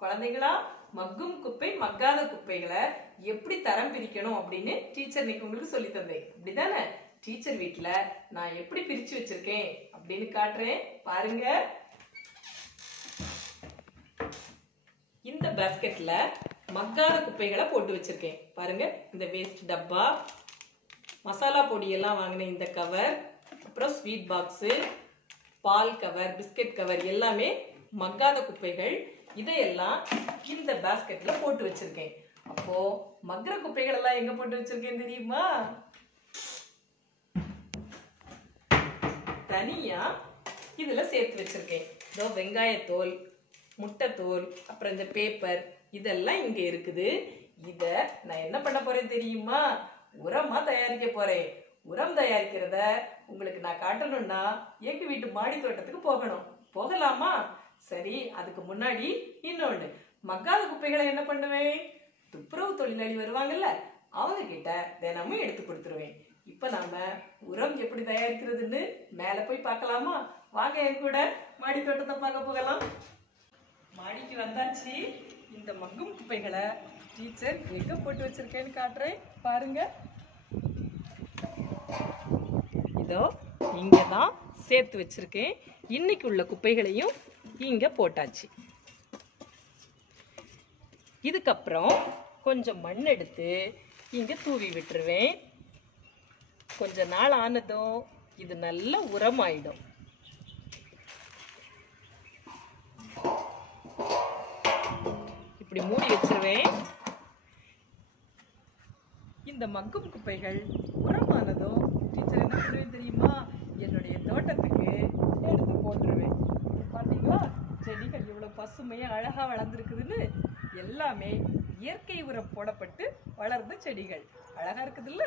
குழந்தைகளா, மக்கும் குப்பை மக்காத குப்பைகளை எப்படி தரம் பிரிக்கணும் அப்படின்னு டீச்சர் இன்னைக்கு உங்களுக்கு சொல்லி தந்தேன். அப்படிதானே? டீச்சர் வீட்டுல நான் எப்படி பிரிச்சு வச்சிருக்கேன் அப்படின்னு காட்டுறேன் பாருங்க. இந்த பாஸ்கெட்ல மக்காத குப்பைகளை போட்டு வச்சிருக்கேன் பாருங்க. இந்த வேஸ்ட் டப்பா, மசாலா பொடி எல்லாம் வாங்கின இந்த கவர், அப்புறம் ஸ்வீட் பாக்ஸ், பால் கவர், பிஸ்கட் கவர் எல்லாமே மக்காத குப்பைகள். இதையெல்லாம் இந்த பாஸ்கெட்ல போட்டு வச்சிருக்கேன். அப்போ மக்கிற குப்பைகள் எல்லாம் எங்க போட்டு வச்சிருக்கேன் தெரியுமா? தனியா இதுல சேர்த்து வச்சிருக்கேன். இதோ வெங்காயத்தோல், முட்டைத்தோல், அப்புறம் இந்த பேப்பர் இதெல்லாம் இங்க இருக்குது. இத நான் என்ன பண்ண போறேன் தெரியுமா? உரமா தயாரிக்க போறேன். உரம் தயாரிக்கிறத உங்களுக்கு நான் காட்டணும்னா எங்க வீட்டு மாடி தோட்டத்துக்கு போகணும். போகலாமா? சரி, அதுக்கு முன்னாடி இன்னொன்னு, மக்காத குப்பைகளை என்ன பண்ணுவேன்? துப்புரவு தொழிலாளி வருவாங்கல்ல, அவங்க கிட்ட தினமும் எடுத்து கொடுத்துருவேன். இப்ப நாம உரம் எப்படி தயாரிக்கிறதுன்னு மேல போய் பார்க்கலாமா? வாங்க என் கூட மாடி தோட்டத்தை பார்க்க போகலாம். மாடிக்கு வந்தாச்சு. இந்த மக்கும் குப்பைகளை டீச்சர் எங்க போட்டு வச்சிருக்கேன்னு காட்டுறேன் பாருங்க. இதோ இங்கதான் சேர்த்து வச்சிருக்கேன். இன்னைக்கு உள்ள குப்பைகளையும் இங்க போட்டாச்சு. இதுக்கப்புறம் கொஞ்சம் மண் எடுத்து இங்க தூவி விட்டுருவேன். கொஞ்ச நாள் ஆனதும் இது நல்ல உரமாயிடும். இப்படி மூடி வச்சிருவேன். இந்த மக்கும் குப்பைகள் உரமானதும் டீச்சர் என்ன பண்ணுவேன் தெரியுமா? என்னுடைய தோட்டத்துக்கு எடுத்து போட்டுருவேன். பாத்தீங்களா, செடிகள் இவ்வளவு பசுமையா அழகா வளர்ந்துருக்குதுன்னு. எல்லாமே இயற்கை உரம் போடப்பட்டு வளர்ந்த செடிகள். அழகா இருக்குதுல்ல?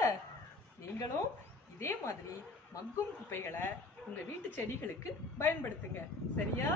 நீங்களும் இதே மாதிரி மக்கும் குப்பைகளை உங்க வீட்டு செடிகளுக்கு பயன்படுத்துங்க. சரியா?